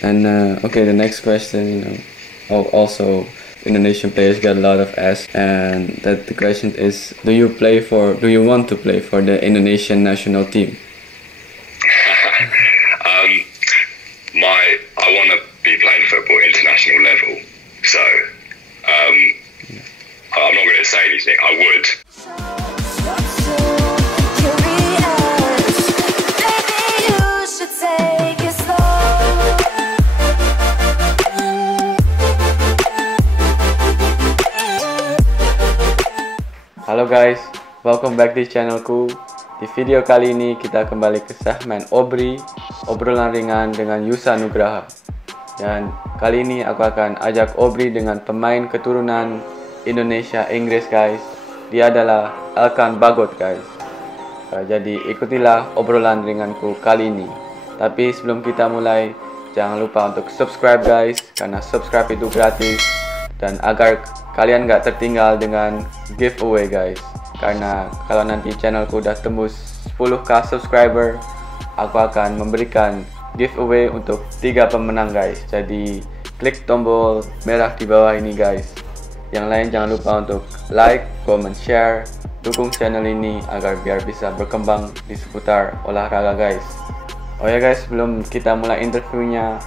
And okay, the next question, also Indonesian players get a lot of ask, and that the question is, do you want to play for the Indonesian national team? I want to be playing football international level, so I'm not going to say anything. I would. Halo guys, welcome back di channelku. Di video kali ini kita kembali ke segmen OBRI, obrolan ringan dengan Yussa Nugraha. Dan kali ini aku akan ajak OBRI dengan pemain keturunan Indonesia-Inggris guys. Dia adalah Elkan Baggot guys. Jadi ikutilah obrolan ringanku kali ini. Tapi sebelum kita mulai, jangan lupa untuk subscribe guys, karena subscribe itu gratis. Dan agar kalian gak tertinggal dengan giveaway guys, karena kalau nanti channelku udah tembus 10k subscriber, aku akan memberikan giveaway untuk 3 pemenang guys. Jadi klik tombol merah di bawah ini guys. Yang lain jangan lupa untuk like, comment, share, dukung channel ini agar biar bisa berkembang di seputar olahraga guys. Oh ya guys, sebelum kita mulai interviewnya,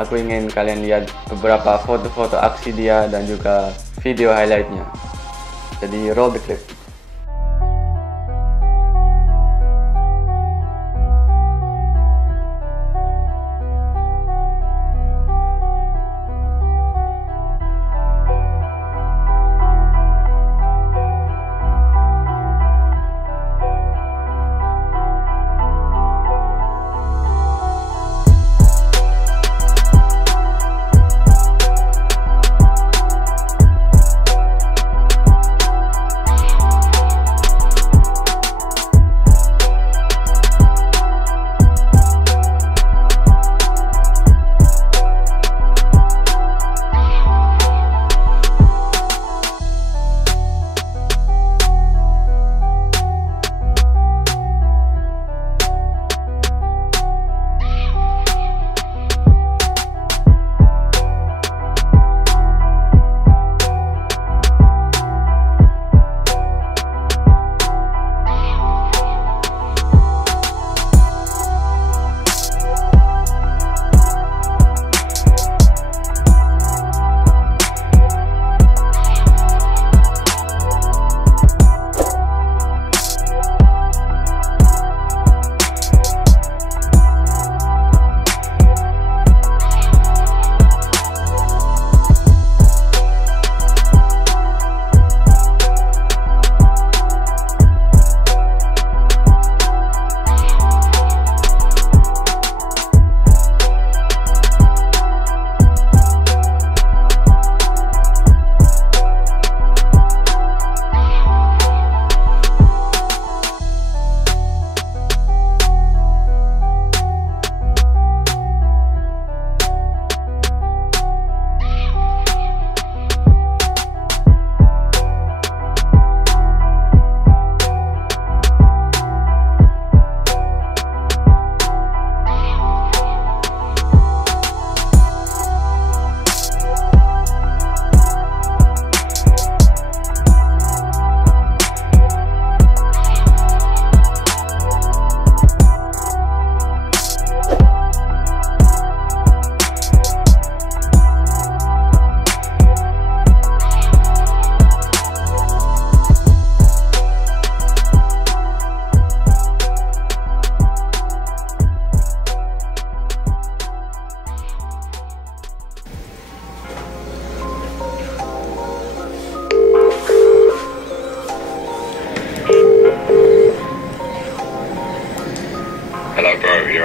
aku ingin kalian lihat beberapa foto-foto aksi dia dan juga video highlightnya. Jadi roll the clip.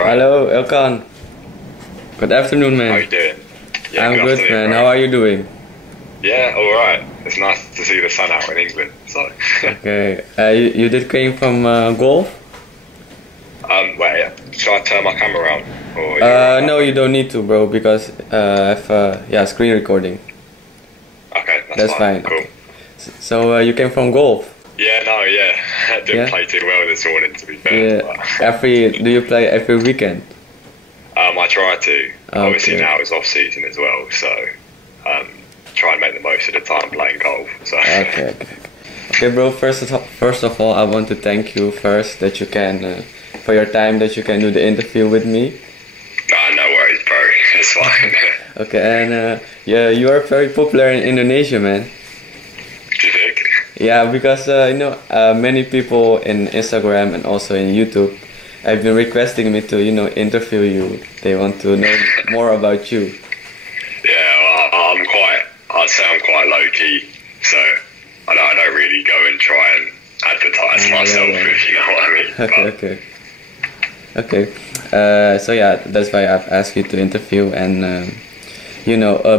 Hello, Elkan. Good afternoon, man. How you doing? Yeah, I'm good, man. How are you doing? Yeah, all right. It's nice to see the sun out in England. So. Okay. You did came from golf? Wait, should I turn my camera around? Or no, you don't need to, bro, because I have screen recording. Okay, that's fine. Cool. Okay. So you came from golf? Yeah, I didn't play too well this morning, to be fair. Yeah. Do you play every weekend? I I try to. Obviously Okay. now it's off season as well, so try and make the most of the time playing golf. So Okay, okay. Okay, bro. First of all, I want to thank you first that you can for your time that you can do the interview with me. no worries, bro. It's fine. Okay, and yeah, you are very popular in Indonesia, man. Do you think? Yeah, because many people in Instagram and also in YouTube have been requesting me to interview you. They want to know more about you. Yeah, well, I'd say I'm quite low key, so I don't really go and try and advertise myself, yeah. if you know what I mean. Okay. So yeah, that's why I've asked you to interview. And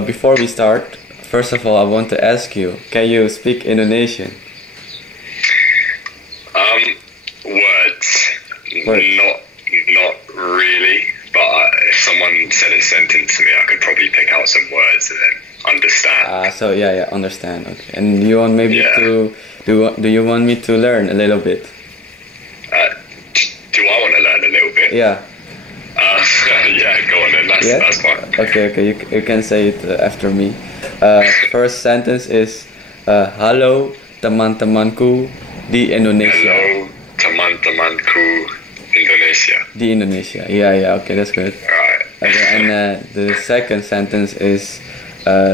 before we start, first of all, I want to ask you: can you speak Indonesian? Words. Not really. But if someone said a sentence to me, I could probably pick out some words and then understand. So yeah, understand. Okay. And you want maybe Yeah. do you want me to learn a little bit? Do I want to learn a little bit? Yeah. Yeah, go on then. That's fine. Okay. You can say it after me. First sentence is halo teman-temanku di Indonesia. Hello, teman-temanku Indonesia. Di Indonesia. Yeah. Okay, that's good. Right. Okay, and the second sentence is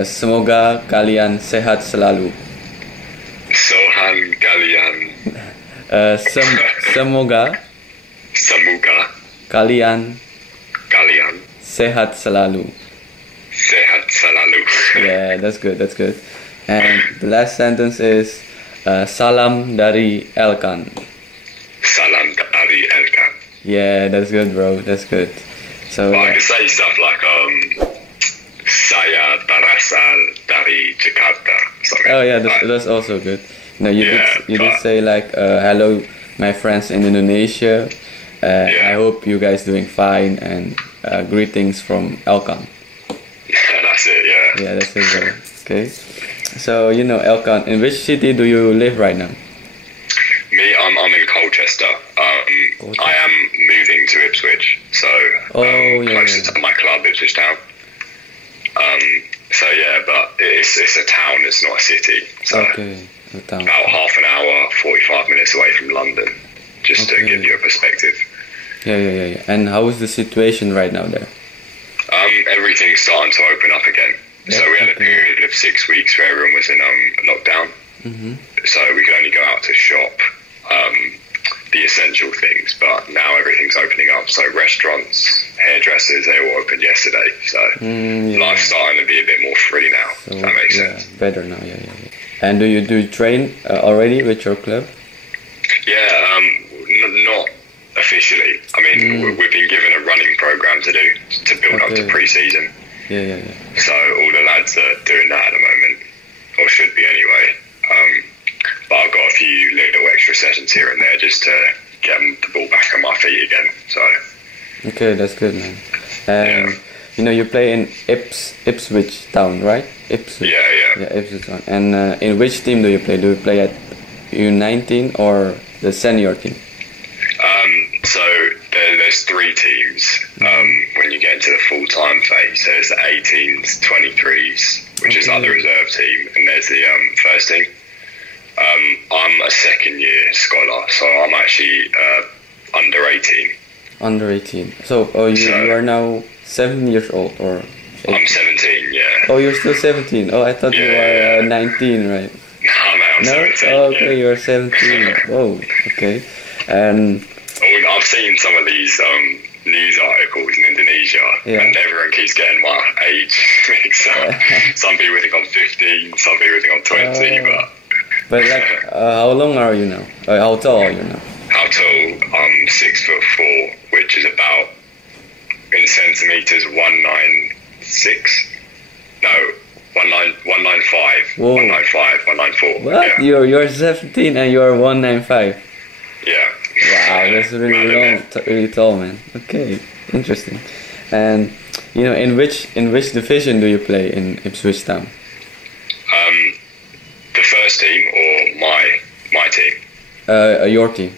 semoga kalian sehat selalu. Sohan kalian. Semoga Semoga kalian kalian sehat selalu. sehat selalu. Yeah, that's good. And the last sentence is salam dari Elkan. Salam dari Elkan. Yeah, that's good, bro. That's good. So Well, I can say stuff like saya berasal dari Jakarta. Something oh yeah, like that's also good. No, you Yeah, did but- say like hello, my friends in Indonesia. Yeah. I hope you guys doing fine, and greetings from Elkan. That's it. Yeah. Yeah, that's it, bro. Okay. So Elkan, in which city do you live right now? Me, I'm in Colchester. I am moving to Ipswich, so closer to my club, Ipswichtown. So yeah, but it's a town. It's not a city. So Okay. The town. about half an hour, 45 minutes away from London, just to Okay. give you a perspective. Yeah. And how is the situation right now there? Everything's starting to open up again. So we had a Okay. period of 6 weeks where everyone was in lockdown. Mm-hmm. So we could only go out to shop, the essential things. But now everything's opening up. So restaurants, hairdressers, they all opened yesterday. So Yeah. life's starting to be a bit more free now. So, if that makes yeah, sense. better now. Yeah. And do you train already with your club? Yeah, not officially. I mean, we've been given a running program to do to build up to Okay. pre-season. Yeah. So all the lads are doing that at the moment, or should be anyway. But I've got a few little extra sessions here and there just to get the ball back on my feet again. So Okay, that's good, man. And you play in Ipswichtown, right? Ipswich. yeah. Yeah, Ipswichtown. And in which team do you play? Do you play at U19 or the senior team? So there's 3 teams when you get into the full-time phase. So there's the 18s, 23s, which is like the reserve team, and there's the first team. I'm a second-year scholar, so I'm actually under 18. Under 18. So, you are now 7 years old, or? I'm 17, yeah. Oh, you're still 17. Oh, I thought you Yeah. were 19, right? No, mate, I'm No? 17. Oh, okay, yeah. you're 17. Whoa, okay. And I've seen some of these news articles in Indonesia, Yeah. and everyone keeps getting my age mixed up. Some people think I'm 15, some people think I'm 20, but like, how long are you now? How tall are you now? how tall? I'm 6'4", which is about, in centimeters, 196. No, 195. Whoa. 195, 194. What? Yeah. You're 17 and you're 195. Yeah. Wow, that's really long, really tall, man. Okay, interesting. And in which division do you play in Ipswichtown? The first team or my team? Your team.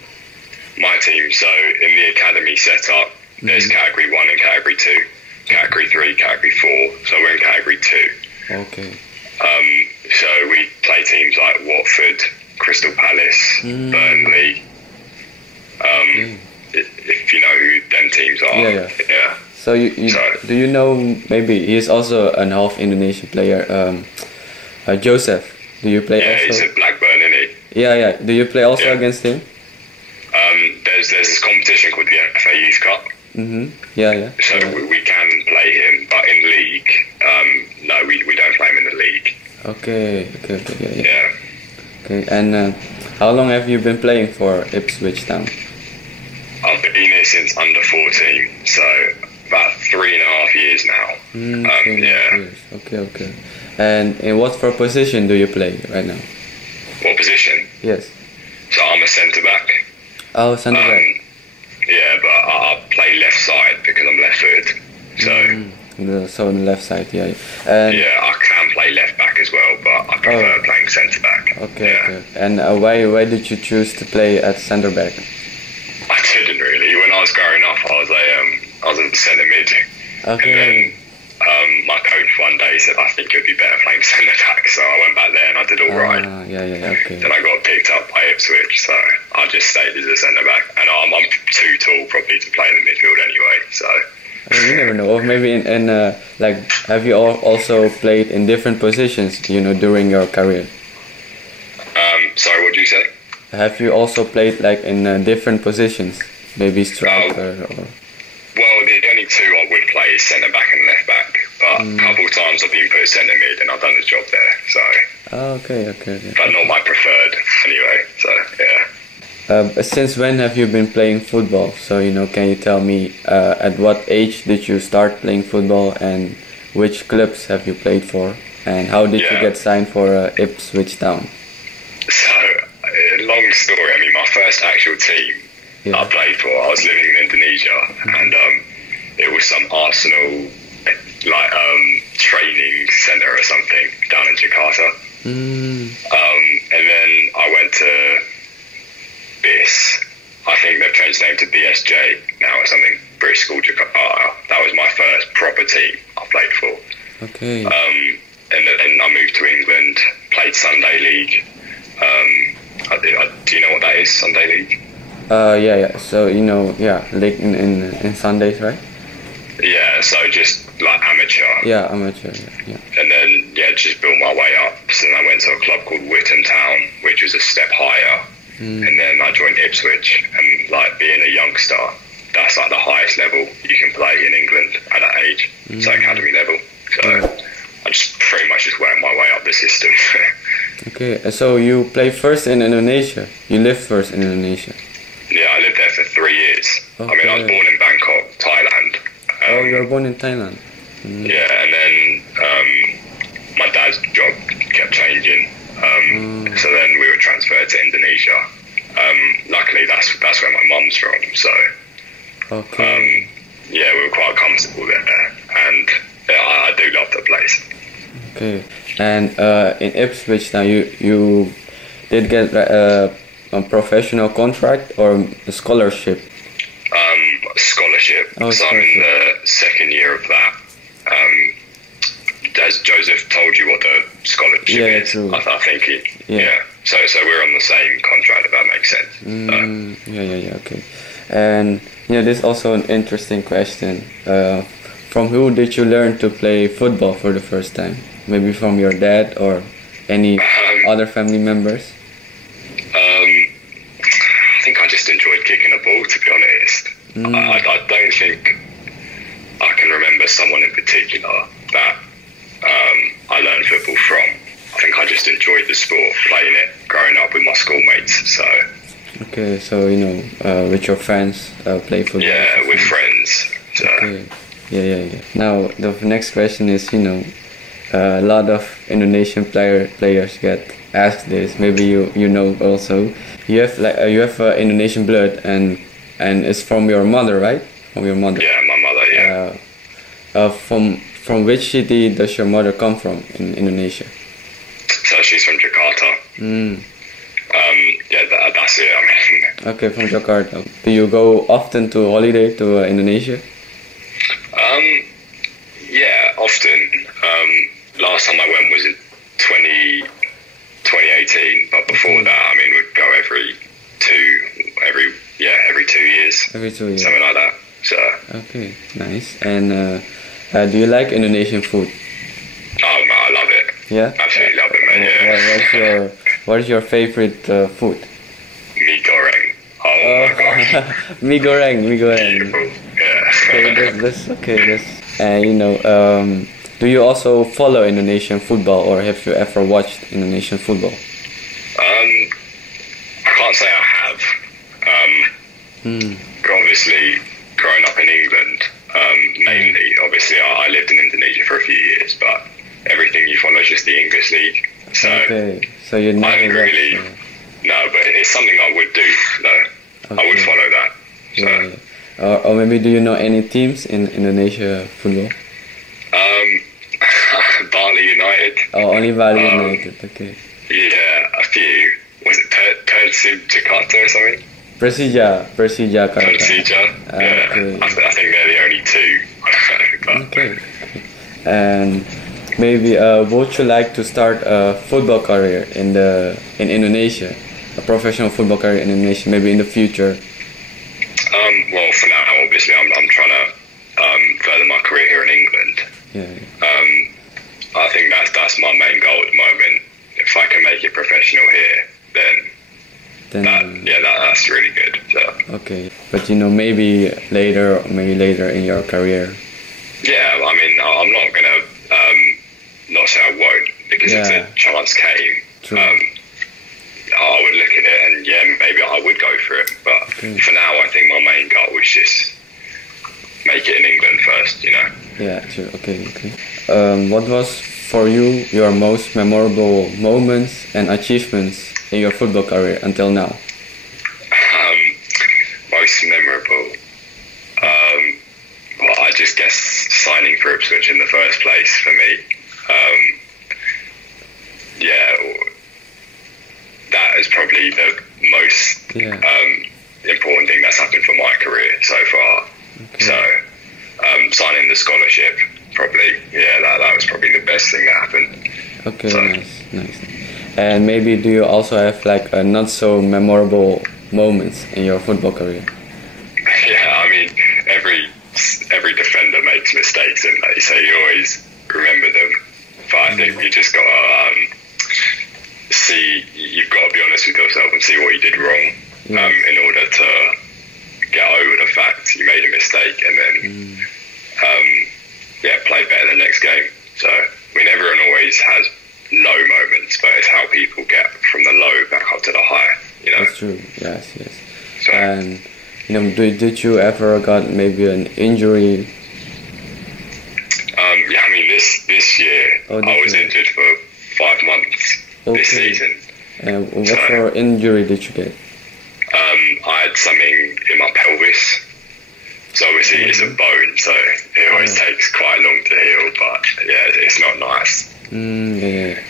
My team. So in the academy setup, there's category 1 and category 2. category 3, category 4. So we're in category 2. Okay. So we play teams like Watford, Crystal Palace, Burnley. If you know who them teams are. Yeah. So do you know, maybe he's also an half Indonesian player, Joseph? Do you play also? He's at Blackburn, isn't he? Yeah. Do you play also against him? There's this competition called the FA Youth Cup. Yeah. So we can play him, but in league, no, we don't play him in the league. Okay. Yeah. Okay, and how long have you been playing for Ipswichtown? I've been here since under 14, so about 3.5 years now. Okay. And in what for position do you play right now? What position? Yes. So I'm a centre back. Oh, centre back. Yeah, but I play left side because I'm left-footed. So on the left side, yeah. And I can play left back as well, but I prefer playing centre back. Okay. And why did you choose to play at centre back? I didn't really. When I was growing up, I was a centre mid. Okay. And then my coach one day said, I think you'd be better playing centre back. So I went back there and I did all right. Okay. Then I got picked up by Ipswich, so I just stayed as a centre back. And I'm too tall probably to play in the midfield anyway. So you never know. Or maybe in like, have you also played in different positions? During your career. Sorry, what did you say? Have you also played like in different positions? Maybe striker or... Well, the only two I would play is centre back and left back, but a couple of times I've been put centre mid and I've done the job there. So. Okay. But not my preferred anyway. So yeah. Since when have you been playing football? So can you tell me at what age did you start playing football and which clubs have you played for and how did you get signed for Ipswichtown? So, long story. I mean, my first actual team I played for, I was living in Indonesia, and it was some Arsenal training centre or something down in Jakarta. And then I went to BIS. I think they've changed the name to BSJ now or something. British School Jakarta. That was my first proper team I played for. Okay. And then I moved to England, played Sunday League. Do you know what that is, Sunday League? Yeah. So league in Sundays, right? Yeah. So just like amateur. Yeah, amateur. Yeah. And then just built my way up. So then I went to a club called Town, which was a step higher. And then I joined Ipswich, and like being a youngster, that's like the highest level you can play in England at that age. So academy level. So I just pretty much just worked my way up the system. Okay, so you play first in Indonesia. You lived first in Indonesia. Yeah, I lived there for 3 years. Okay. I mean, I was born in Bangkok, Thailand. You were born in Thailand. Yeah, and then my dad's job kept changing. So then we were transferred to Indonesia. Luckily, that's where my mum's from. So okay. We were quite comfortable there, and I do love the place. Okay, and in Ipswich now you did get a professional contract or a scholarship? Scholarship. Oh, so I'm in the second year of that. Has Joseph told you what the scholarship is? True. I think he. Yeah. So we're on the same contract, if that makes sense. Yeah. Okay. And this is also an interesting question. From who did you learn to play football for the first time? Maybe from your dad or any other family members? I think I just enjoyed kicking a ball, to be honest. I don't think I can remember someone in particular that I learned football from. I think I just enjoyed the sport, playing it, growing up with my schoolmates. So. Okay, so with your friends play football. Yeah, with friends. So. Okay. Yeah. Now the next question is, a lot of Indonesian players get asked this. Maybe you know also. You have Indonesian blood and it's from your mother, right? From your mother. Yeah, my mother. Yeah. From which city does your mother come from in Indonesia? So she's from Jakarta. That's it. I mean. Okay, from Jakarta. Do you go often to holiday to Indonesia? often. Last time I went was in 2018, but before that, I mean, we'd go every 2 years. Every 2 years. Something like that. So. Okay, nice. And do you like Indonesian food? Oh, man, I love it. Yeah? Absolutely love it, man. Yeah. What is your favorite food? Mie goreng. Oh my gosh. Mie goreng. Beautiful. Yeah. Okay, that's okay. Do you also follow Indonesian football, or have you ever watched Indonesian football? I can't say I have. Obviously, growing up in England, mainly, obviously, I lived in Indonesia for a few years, but everything you follow is just the English league. So, so you never I haven't really. No, but it's something I would do, though. I would follow that. So. Yeah. Or maybe do you know any teams in Indonesia football? Bali United. Oh, only Bali United. Okay. Yeah, a few. Was it Persib Jakarta or something? Persija Jakarta. Persija. Yeah. Okay. I think they're the only two. Okay. And maybe would you like to start a football career in Indonesia, a professional football career in Indonesia, maybe in the future? Well, for now, obviously, I'm trying to further my career here in England. Yeah. I think that's my main goal at the moment. If I can make it professional here, then that's really good. So. Okay, but maybe later in your career. Yeah, I mean, I'm not gonna not say I won't, because if the chance came, True. I would look at it and maybe I would go for it. But for now, I think my main goal was just make it in England first, Yeah, true. Okay. What was for you your most memorable moments and achievements in your football career until now? Most memorable. Well, I just guess signing for Ipswich in the first place for me. That is probably the most important thing that's happened for my career so far. Okay. So, signing the scholarship, probably, that was probably the best thing that happened. Okay, so. Nice. And maybe do you also have like a not so memorable moments in your football career? Yeah, I mean, every defender makes mistakes, and so you always remember them. But I think you just got to you've got to be honest with yourself and see what you did wrong in order to get over the fact you made a mistake, and then play better the next game. So, I mean, everyone always has low moments, but it's how people get from the low back up to the high. That's true. Yes. So, and did you ever got maybe an injury? I mean, this year I was injured for 5 months this season. And what sort of injury did you get? I had something in my pelvis. So obviously it's a bone, so it always takes quite long to heal, but it's not nice.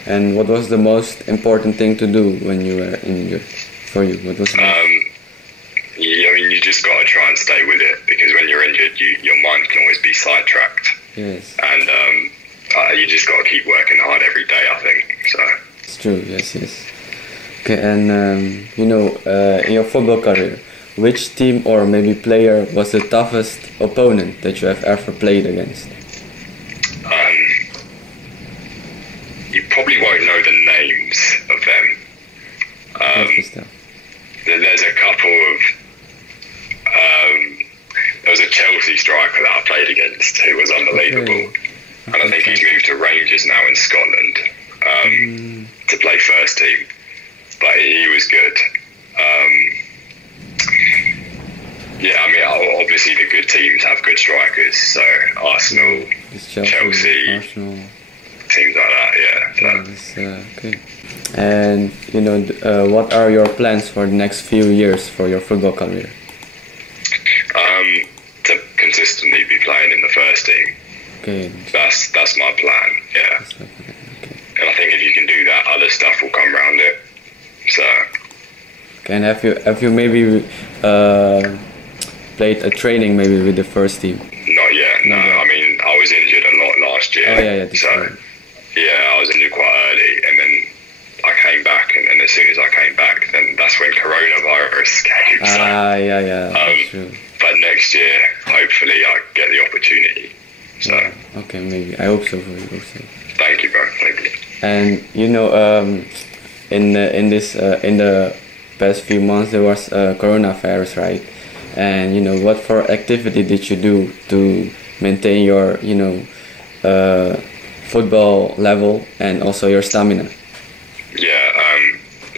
And what was the most important thing to do when you were injured for you? What was I mean, you just got to try and stay with it, because when you're injured, your mind can always be sidetracked. Yes. And you just got to keep working hard every day, I think. So. It's true. Yes. Okay, and in your football career, which team or maybe player was the toughest opponent that you have ever played against? You probably won't know the names of them. There's a couple of. There was a Chelsea striker that I played against who was unbelievable, and I think he's moved to Rangers now in Scotland to play first team. But he was good. I mean, obviously the good teams have good strikers, so Arsenal, Chelsea, Arsenal. Teams like that, Okay. And what are your plans for the next few years for your football career? To consistently be playing in the first team. Okay. That's my plan. Yeah. Okay. And I think if you can do that, other stuff will come around it. So. And have you maybe played a training maybe with the first team? Not yet. No. I mean, I was injured a lot last year. Oh yeah, this so year. yeah, I was injured quite early, and then I came back, and then as soon as I came back, then that's when coronavirus came. So, Yeah, that's true. but next year, hopefully, I get the opportunity. So okay, maybe I hope so for you. Also. thank you, bro. Thank you. And you know, in the past few months there was coronavirus, right? And you know, what for activity did you do to maintain your football level and also your stamina? Yeah,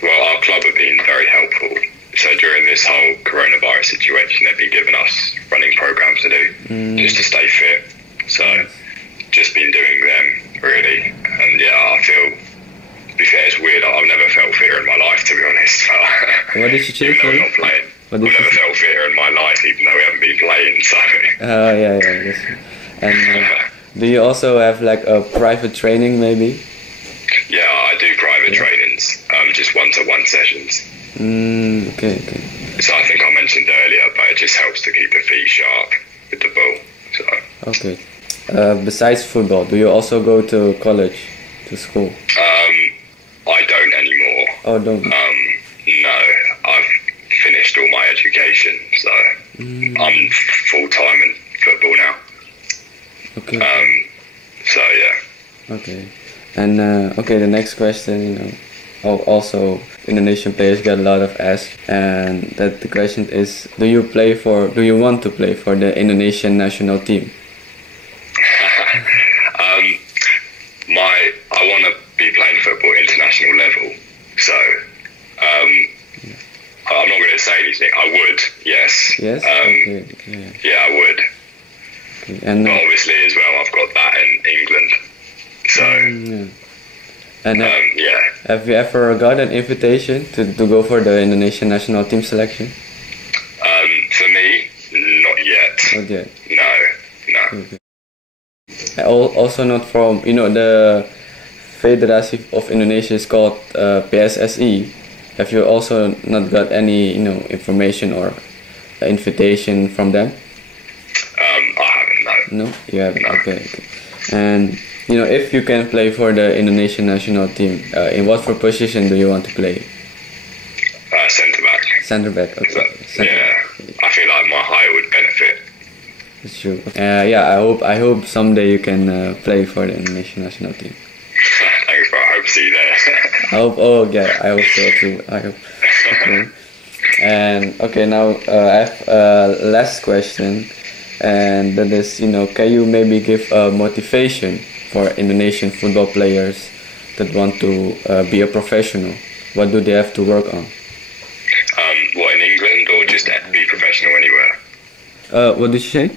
well, our club have been very helpful. So during this whole coronavirus situation, they've been giving us running programs to do just to stay fit. So just been doing them, really. And yeah, I feel, to be fair, it's weird. I've never felt fitter in my life, to be honest. What did you say? Even though we're not playing. I've never felt fitter in my life, even though we haven't been playing. So. Yeah. That's true. And do you also have like a private training, maybe? Yeah, I do private trainings, just one-to-one sessions. Okay. So I think I mentioned earlier, but it just helps to keep the feet sharp with the ball. So. Okay. Besides football, do you also go to college, to school? I don't anymore. Oh, don't. No, I've finished all my education, so I'm full-time in football now. Okay. So yeah. Okay. And the next question, also Indonesian players get a lot of asked, and that the question is, do you want to play for the Indonesian national team? I want to be playing football at international level, so I'm not going to say anything. I would, yes. Yes. Okay. Yeah, I would. Okay. And but obviously, as well, I've got that in England. So. And have you ever got an invitation to go for the Indonesian national team selection? For me, not yet. Not yet. No. Okay. Also not from, the Federasi of Indonesia is called PSSI. Have you also not got any, information or invitation from them? I haven't, no. No? You haven't? No. Okay. And, if you can play for the Indonesian national team, in what for position do you want to play? Centre-back. Centre-back, okay. I feel like my height would benefit. That's true. I hope someday you can play for the Indonesian national team. Thanks, bro. I hope to see you there. I hope so too. I hope. Okay. And okay, now I have a last question, and that is, can you maybe give a motivation for Indonesian football players that want to be a professional? What do they have to work on? What, in England, or just be professional anywhere? What did you say?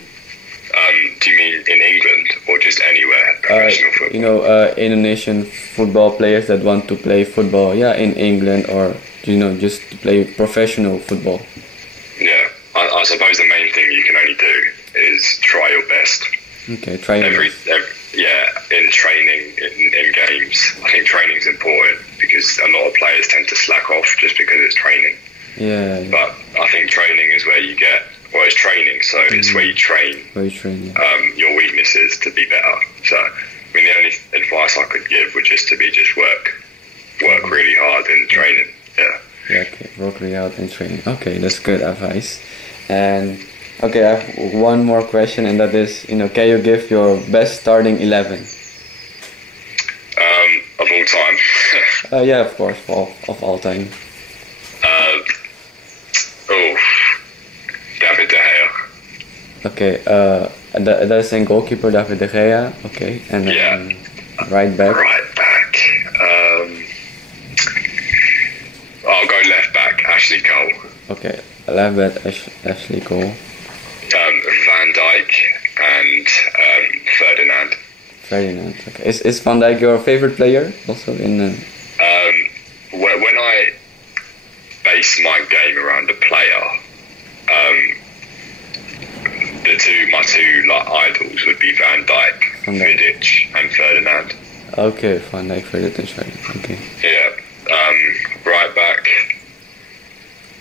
Do you mean in England or just anywhere, professional football? Indonesian football players that want to play football, in England, or just to play professional football. Yeah, I suppose the main thing you can only do is try your best. Okay, try your best. In training, in games. I think training's important because a lot of players tend to slack off just because it's training. Yeah. But I think training is where you get. Well, it's training, so it's where you train. Your weaknesses to be better. So, I mean, the only advice I could give would just work really hard in training. Yeah. Okay, work really hard in training. Okay, that's good advice. And okay, I have one more question, and that is, can you give your best starting 11? Of all time. Yeah, of course, of all time. David De Gea. Okay, that is in goalkeeper David De Gea. Okay, and right back. Right back. I'll go left back. Ashley Cole. Okay, left back Ashley Cole. Van Dijk and Ferdinand. Ferdinand. Okay, is Van Dijk your favorite player? Also in. When I base my game around a player. My two idols would be Van Dijk, Vidic, and Ferdinand. Okay, Van Dijk, Vidic, and Ferdinand. Okay. Yeah. Right back.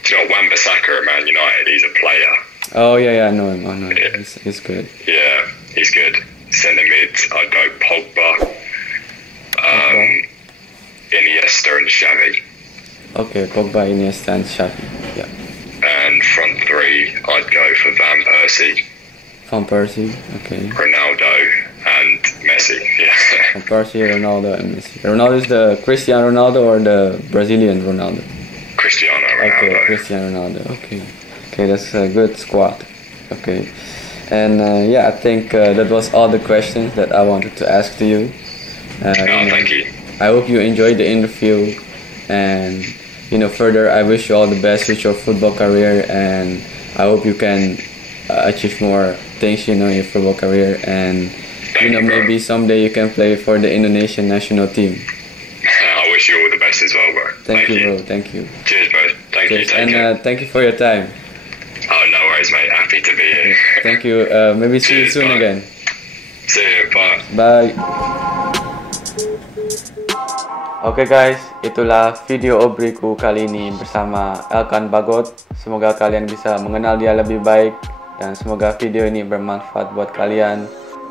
Do you know Wan-Bissaka at Man United? He's a player. Oh yeah, I know him. Yeah. He's good. Yeah, he's good. centre mid, I'd go Pogba, Iniesta and Xavi. Okay, Pogba, Iniesta, and Xavi. Yeah. And front three, I'd go for Van Persie, Van Persie. Okay. Ronaldo, and Messi. Yeah. Van Persie, Ronaldo, and Messi. Ronaldo is the Cristiano Ronaldo or the Brazilian Ronaldo? Cristiano Ronaldo. Okay, Cristiano Ronaldo. Okay. Okay, that's a good squad. Okay. And yeah, I think that was all the questions that I wanted to ask to you. Thank you. I hope you enjoyed the interview, and further I wish you all the best with your football career, and I hope you can achieve more things in your football career, and maybe someday you can play for the Indonesian national team. I wish you all the best as well, bro. Thank you, bro. Thank you. Cheers, bro. Thank you. Take care. And thank you for your time. Oh, no worries, mate. Happy to be here. Thank you. Maybe see you soon again. See you. Bye. Bye. Oke guys, itulah video obriku kali ini bersama Elkan Baggot. Semoga kalian bisa mengenal dia lebih baik, dan semoga video ini bermanfaat buat kalian.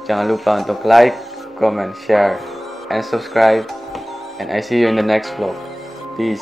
Jangan lupa untuk like, comment, share, and subscribe. And I see you in the next vlog. Peace.